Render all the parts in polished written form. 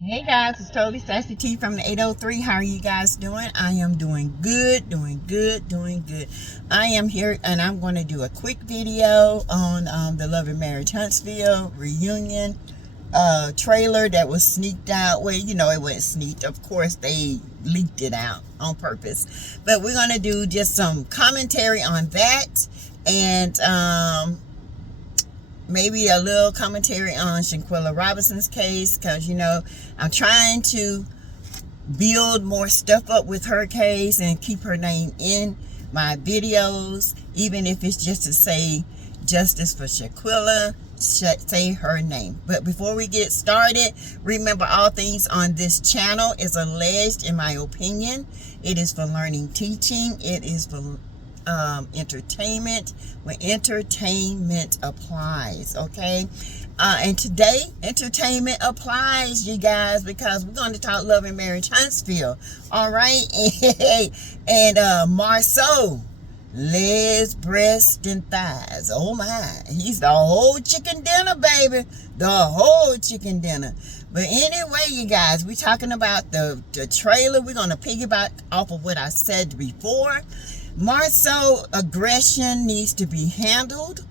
Hey guys, it's totally Sassy T from the 803. How are you guys doing? I am doing good, doing good. I am here and I'm going to do a quick video on the Love and Marriage Huntsville reunion trailer that was sneaked out. Well, you know, it wasn't sneaked. Of course, they leaked it out on purpose. But we're going to do just some commentary on that and maybe a little commentary on Shanquella Robinson's case, because, you know, I'm trying to build more stuff up with her case and keep her name in my videos, even if it's just to say justice for Shaquilla, say her name. But before we get started, remember, all things on this channel is alleged, in my opinion. It is for learning, teaching. It is for entertainment, when entertainment applies, okay? And today, entertainment applies, you guys, because we're going to talk Love and Marriage Huntsville, all right? And Marsau, legs, breast, and thighs. Oh my, he's the whole chicken dinner, baby, the whole chicken dinner. But anyway, you guys, we're talking about the trailer. We're going to piggyback off of what I said before. Marsau aggression needs to be handled.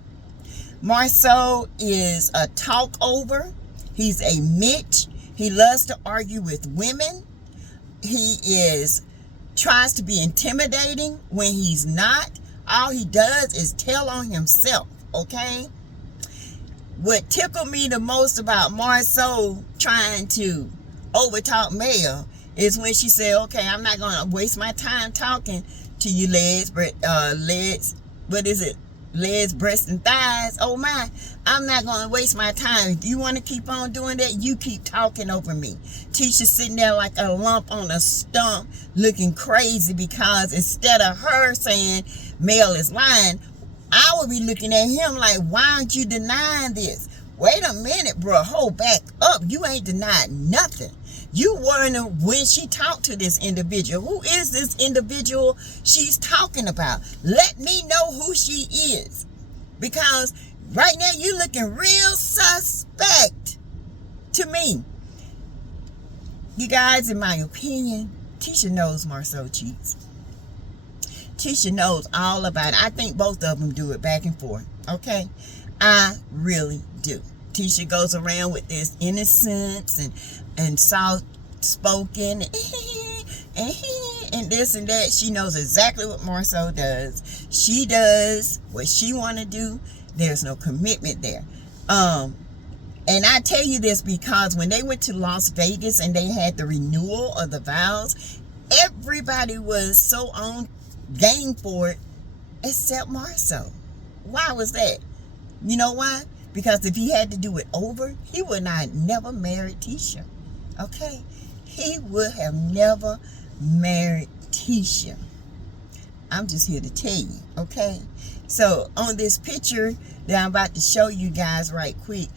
Marsau is a talkover. He's a Mitch. He loves to argue with women. He tries to be intimidating when he's not. All he does is tell on himself, okay? What tickled me the most about Marsau trying to overtalk Mel is when she said, okay, I'm not going to waste my time talking to you legs, what is it? Legs, breasts, and thighs. Oh my, I'm not going to waste my time. If you want to keep on doing that, you keep talking over me. Tisha sitting there like a lump on a stump looking crazy, because instead of her saying Mel is lying, I would be looking at him like, why aren't you denying this? Wait a minute, bro. Hold back up. You ain't denied nothing. You weren't when she talked to this individual. Who is this individual she's talking about? Let me know who she is. Because right now you're looking real suspect to me. You guys, in my opinion, Tisha knows Marsau cheats. Tisha knows all about it. I think both of them do it back and forth. Okay? I really do. Tisha goes around with this innocence and soft-spoken and this and that. She knows exactly what Marsau does. She does what she want to do. There's no commitment there. And I tell you this because when they went to Las Vegas and they had the renewal of the vows, everybody was so on game for it except Marsau. Why was that? You know why? Because if he had to do it over, he would not never married Tisha. Okay? He would have never married Tisha. I'm just here to tell you. Okay? So on this picture that I'm about to show you guys right quick,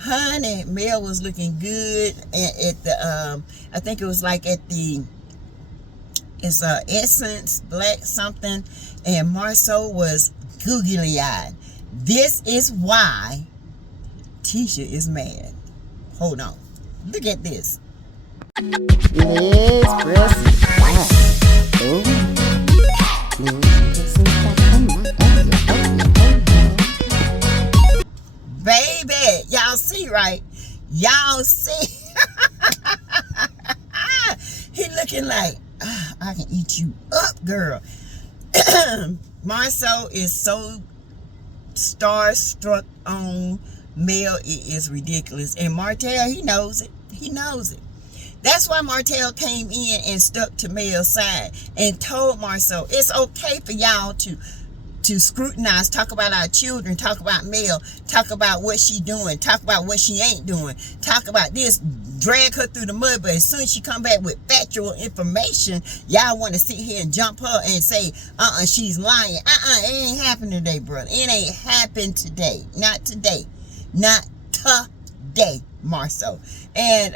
honey, Mel was looking good at the I think it was like at the Essence Black something, and Marsau was googly eyed. This is why Tisha is mad. Hold on. Look at this. Legs, breasts, oh. Baby, y'all see, right? Y'all see. He looking like, I can eat you up, girl. Marsau is so starstruck on Mel, it is ridiculous. And Martell, he knows it. He knows it. That's why Martell came in and stuck to Mel's side and told Marsau, it's okay for y'all to scrutinize, talk about our children, talk about Mel, talk about what she doing, talk about what she ain't doing, talk about this, drag her through the mud, but as soon as she come back with factual information, y'all want to sit here and jump her and say, she's lying. It ain't happened today, brother. It ain't happened today. Not today. Not today, Marsau. And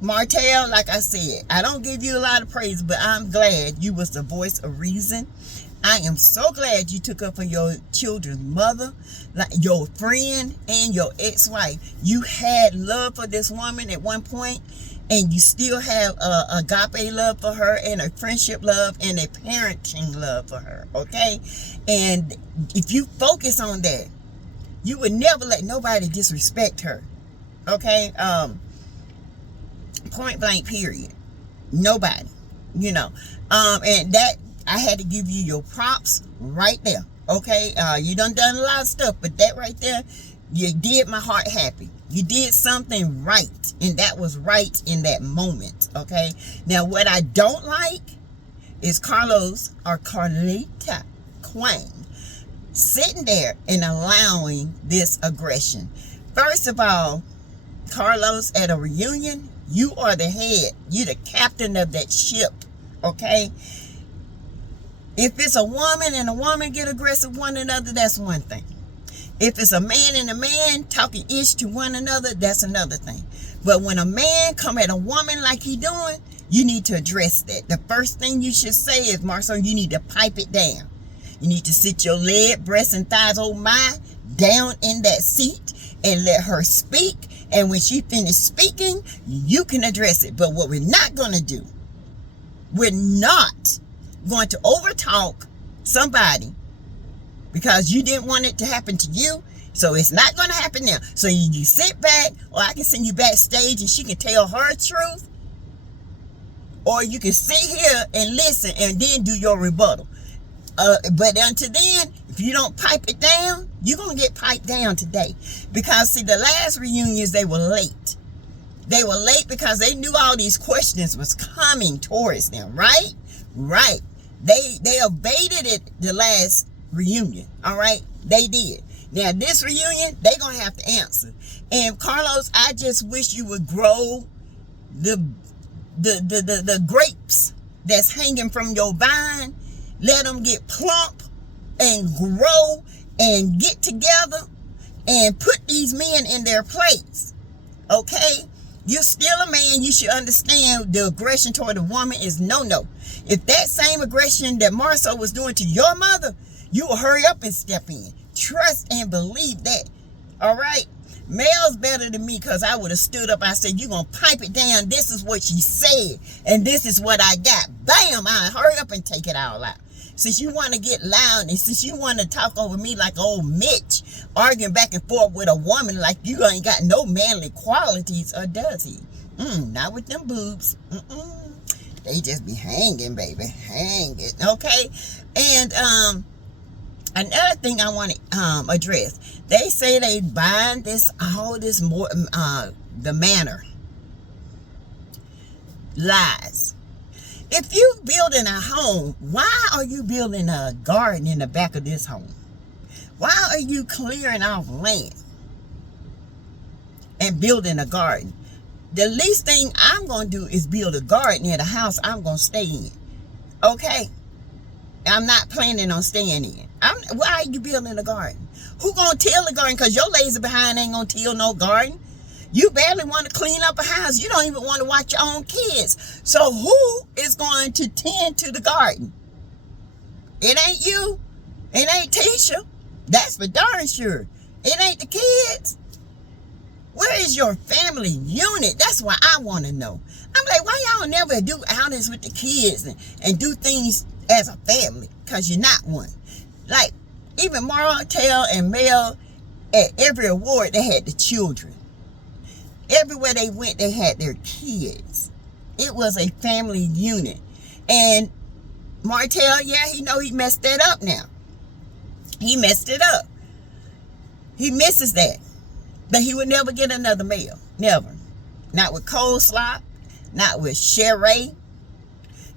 Martell, like I said, I don't give you a lot of praise, but I'm glad you was the voice of reason. I am so glad you took up for your children's mother, like your friend and your ex-wife. You had love for this woman at one point, and you still have a agape love for her, and a friendship love, and a parenting love for her, okay? And if you focus on that, you would never let nobody disrespect her, okay? Point blank, period. Nobody, you know. And that, I had to give you your props right there, okay? You done a lot of stuff, but that right there, you did my heart happy. You did something right, and that was right in that moment, okay? Now, what I don't like is Carlos or Carlita Quang sitting there and allowing this aggression. First of all, Carlos, at a reunion, you are the head. You're the captain of that ship, okay? If it's a woman and a woman get aggressive with one another, that's one thing. If it's a man and a man talking ish to one another, that's another thing. But when a man come at a woman like he doing, you need to address that. The first thing you should say is, Marsau, you need to pipe it down. You need to sit your leg, breasts, and thighs, oh my, down in that seat and let her speak. And when she finishes speaking, you can address it. But what we're not going to do, we're not going to overtalk somebody because you didn't want it to happen to you. So it's not going to happen now. So you sit back, or I can send you backstage and she can tell her truth. Or you can sit here and listen and then do your rebuttal. But until then, if you don't pipe it down, you're going to get piped down today. Because, see, the last reunions, they were late. They were late because they knew all these questions was coming towards them, right? Right. They evaded it the last reunion, all right? They did. Now, this reunion, they're going to have to answer. And, Carlos, I just wish you would grow the grapes that's hanging from your vine. Let them get plump and grow and get together and put these men in their place. Okay? You're still a man. You should understand the aggression toward a woman is no-no. If that same aggression that Marsau was doing to your mother, you will hurry up and step in. Trust and believe that. All right? Mel's better than me because I would have stood up. I said, you're going to pipe it down. This is what she said. And this is what I got. Bam! I hurry up and take it all out. Since you want to get loud and since you want to talk over me like old Mitch, arguing back and forth with a woman like you ain't got no manly qualities, or does he? Not with them boobs. They just be hanging, baby. Hanging. Okay? And another thing I want to address. They say they buying the manor. Lies. If you building a home, why are you building a garden in the back of this home? Why are you clearing off land and building a garden? The least thing I'm going to do is build a garden at a house I'm going to stay in. Okay? I'm not planning on staying in. Why are you building a garden? Who going to till the garden? Because your lazy behind ain't going to till no garden. You barely want to clean up a house. You don't even want to watch your own kids. So who is going to tend to the garden? It ain't you. It ain't Tisha. That's for darn sure. It ain't the kids. Where is your family unit? That's what I want to know. I'm like, why y'all never do outings with the kids and do things as a family? Because you're not one. Like, even Martel and Mel, at every award, they had the children. Everywhere they went, they had their kids. It was a family unit. And Martel, yeah, he know he messed that up now. He messed it up. He misses that. But he would never get another male. Never. Not with Coleslaw. Not with Sheree.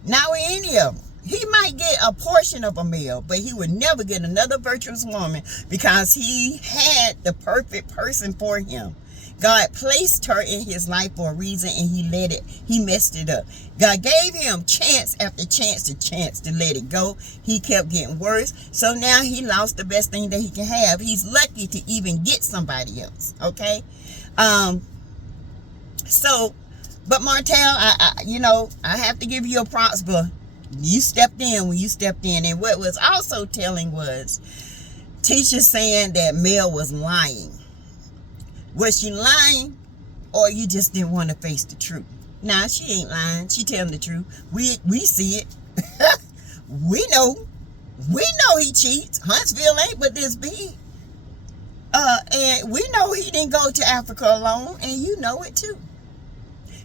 Not with any of them. He might get a portion of a male, but he would never get another virtuous woman because he had the perfect person for him. God placed her in his life for a reason, and he messed it up. God gave him chance after chance to let it go. He kept getting worse. So now he lost the best thing that he can have. He's lucky to even get somebody else. Okay. But Martel, I have to give you your props, but You stepped in when you stepped in. And what was also telling was Tisha saying that Mel was lying. Was she lying, or you just didn't want to face the truth? Nah, she ain't lying. She telling the truth. We see it. We know he cheats. Huntsville ain't but this big. And we know he didn't go to Africa alone, and you know it too.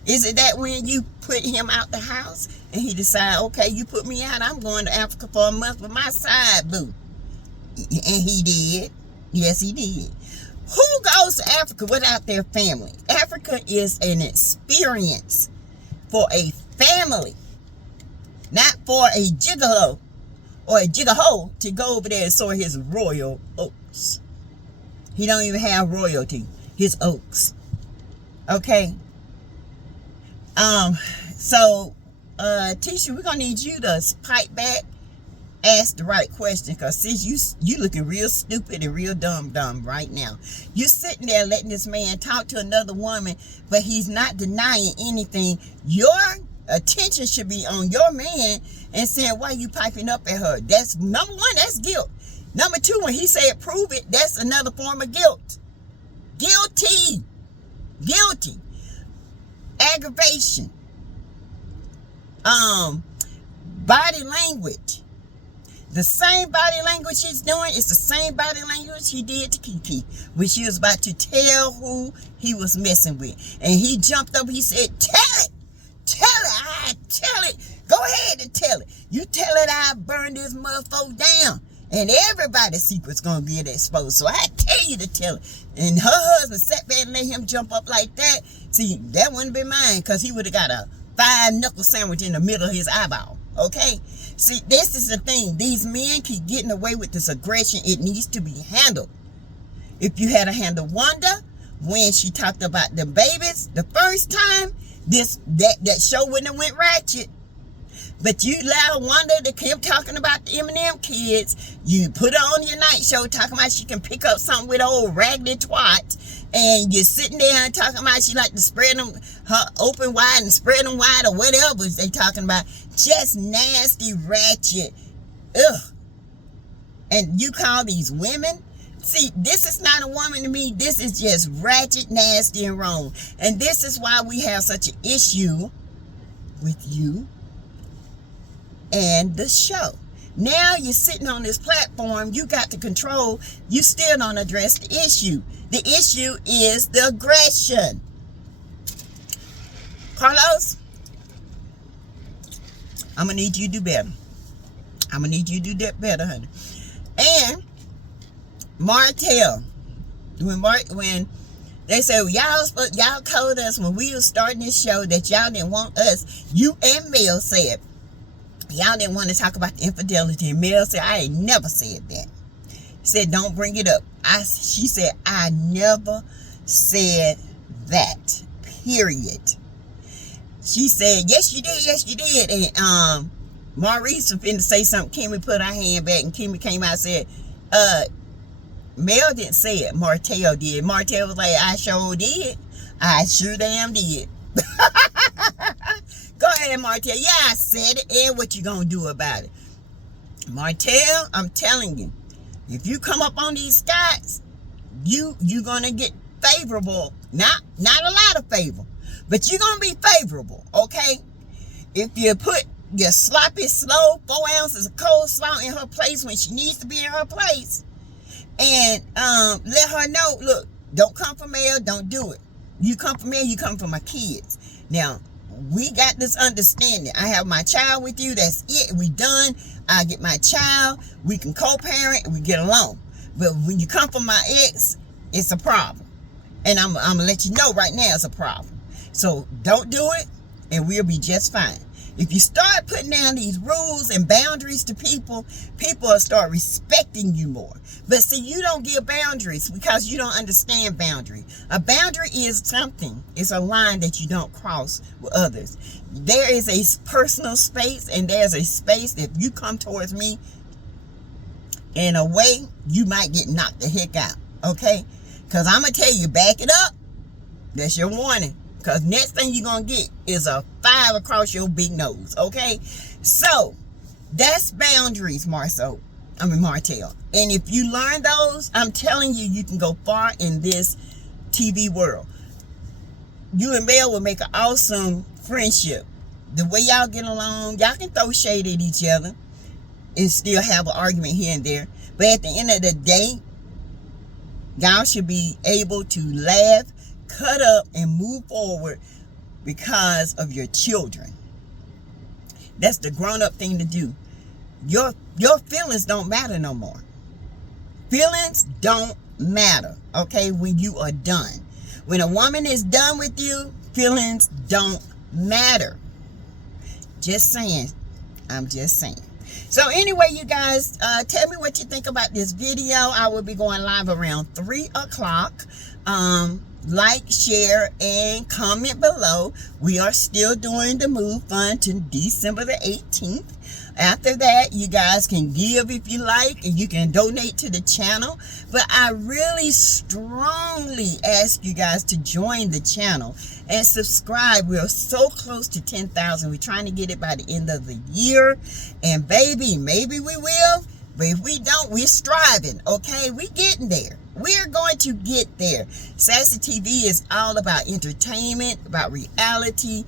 Is it that when you put him out the house and he decide, okay, you put me out, I'm going to Africa for a month with my side boo? And he did. Yes, he did. Who goes to Africa without their family? Africa is an experience for a family, not for a gigolo or a jigaho to go over there and soar his royal oats. He don't even have royalty, his oaks. Okay. So Tisha, we're gonna need you to pipe back, ask the right question, because sis, you looking real stupid and real dumb right now. You sitting there letting this man talk to another woman, but he's not denying anything. Your attention should be on your man and saying, why you piping up at her? That's number one, that's guilt. Number two, when he said prove it, that's another form of guilt. Guilty. Aggravation. Body language. The same body language he's doing is the same body language he did to Kiki, when she was about to tell who he was messing with. And he jumped up, he said, tell it, I tell it. Go ahead and tell it. You tell it, I burn this motherfucker down. And everybody's secret's gonna get exposed. So I tell you to tell it. And her husband sat back and let him jump up like that. See, that wouldn't be mine, because he would have got a 5-knuckle sandwich in the middle of his eyeball. Okay? See, this is the thing. These men keep getting away with this aggression. It needs to be handled. If you had a handle Wanda when she talked about the babies the first time, that show wouldn't have went ratchet. But you allow Wanda to keep talking about the Eminem kids. You put her on your night show talking about she can pick up something with old raggedy twat. And you're sitting there and talking about she like to spread them her open wide and spread them wide or whatever they talking about. Just nasty, ratchet. Ugh. And you call these women? See, this is not a woman to me. This is just ratchet, nasty, and wrong. And this is why we have such an issue with you and the show. Now you're sitting on this platform, you got the control, you still don't address the issue. The issue is the aggression. Carlos, I'm gonna need you to do better. I'm gonna need you to do that better, honey. And Martell, when they said, y'all told us when we were starting this show that y'all didn't want us, you and Mel said y'all didn't want to talk about the infidelity. And Mel said, I ain't never said that. Said, don't bring it up. She said, I never said that. Period. She said, yes, you did. And Maurice was finna say something. Kimmy put her hand back, and Kimmy came out and said, Mel didn't say it. Martell did. Martell was like, I sure did. I sure damn did. Go ahead, Martell. Yeah, I said it. And what you gonna do about it? Martell, I'm telling you, if you come up on these skies, you gonna get favorable. Not a lot of favor, but you're gonna be favorable, okay? If you put your sloppy, slow 4 ounces of coleslaw in her place when she needs to be in her place, and let her know, look, don't come for Mel, don't do it. You come for Mel, you come for my kids. Now, we got this understanding. I have my child with you, that's it, we done. I get my child, we can co-parent, we get along. But when you come for my ex, it's a problem. And I'm gonna let you know right now it's a problem. So don't do it, and we'll be just fine. If you start putting down these rules and boundaries to people, people will start respecting you more. But see, you don't give boundaries because you don't understand boundary. A boundary is something. It's a line that you don't cross with others. There is a personal space, and there's a space that if you come towards me in a way, you might get knocked the heck out. Okay? Because I'm going to tell you, back it up. That's your warning. because next thing you're going to get is a 5 across your big nose, okay? So, that's boundaries, Martel. And if you learn those, I'm telling you, you can go far in this TV world. You and Mel will make an awesome friendship. The way y'all get along, y'all can throw shade at each other and still have an argument here and there. But at the end of the day, y'all should be able to laugh, cut up, and move forward because of your children. That's the grown-up thing to do. Your feelings don't matter no more. Feelings don't matter, okay, when you are done. When a woman is done with you, feelings don't matter. Just saying. I'm just saying. So anyway, you guys, tell me what you think about this video. I will be going live around 3 o'clock. Like, share, and comment below. We are still doing the Move Fund to December the 18th. After that, you guys can give if you like, and you can donate to the channel. But I really strongly ask you guys to join the channel and subscribe. We're so close to 10,000. We're trying to get it by the end of the year. And baby, maybe we will. But if we don't, we're striving, okay? We're getting there. We're going to get there. SASSYTEA-V is all about entertainment, about reality.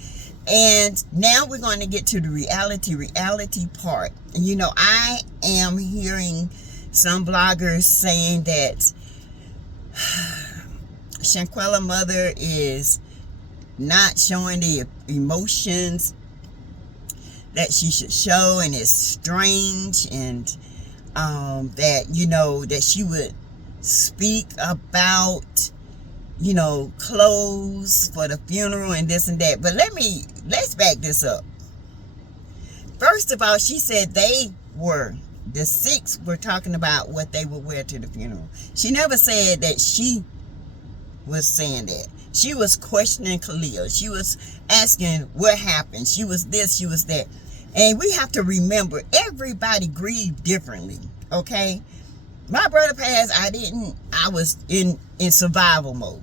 And now we're going to get to the reality part. And you know, I am hearing some bloggers saying that Shanquella mother is not showing the emotions that she should show, and it's strange, and that, you know, that she would speak about, you know, clothes for the funeral and this and that. But let's back this up. First of all, she said the 6 were talking about what they would wear to the funeral. She never said that she was saying that. She was questioning Khalil. She was asking what happened. She was this, she was that. And we have to remember, everybody grieved differently, okay? My brother passed, I was in survival mode.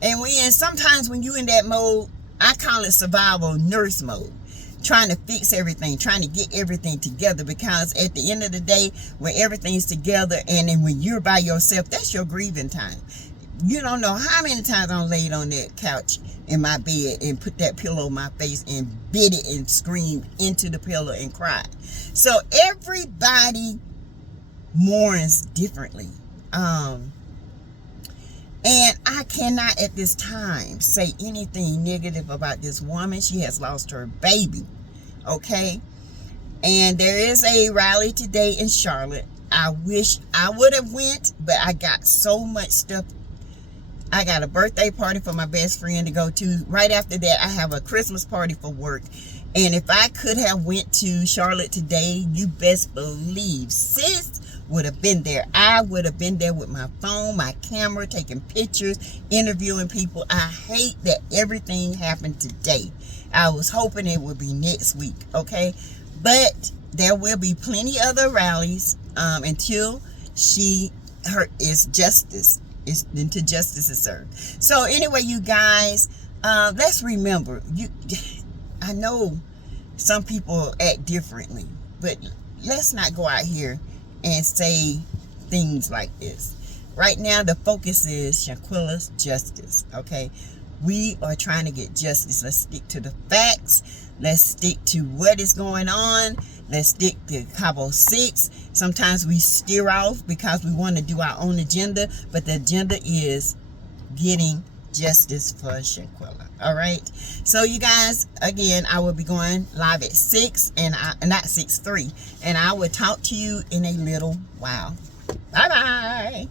And sometimes when you in that mode, I call it survival nurse mode. Trying to fix everything, trying to get everything together, because at the end of the day, when everything's together and then when you're by yourself, that's your grieving time. You don't know how many times I laid on that couch in my bed and put that pillow on my face and bit it and screamed into the pillow and cried. So everybody mourns differently. And I cannot at this time say anything negative about this woman. She has lost her baby, okay? And there is a rally today in Charlotte. I wish I would have went, but I got so much stuff. I got a birthday party for my best friend to go to. Right after that, I have a Christmas party for work. And if I could have went to Charlotte today, you best believe sis would have been there. I would have been there with my phone, my camera, taking pictures, interviewing people. I hate that everything happened today. I was hoping it would be next week, okay? But there will be plenty other rallies until justice is served. So anyway, you guys, let's remember, I know some people act differently, but let's not go out here and say things like this. Right now, the focus is Shanquella's justice, okay? We are trying to get justice. Let's stick to the facts. Let's stick to what is going on. Let's stick to Cabo 6. Sometimes we steer off because we want to do our own agenda, but the agenda is getting justice for Shanquella. All right. So you guys, again, I will be going live at 6 and not 6:03, and I will talk to you in a little while. Bye bye.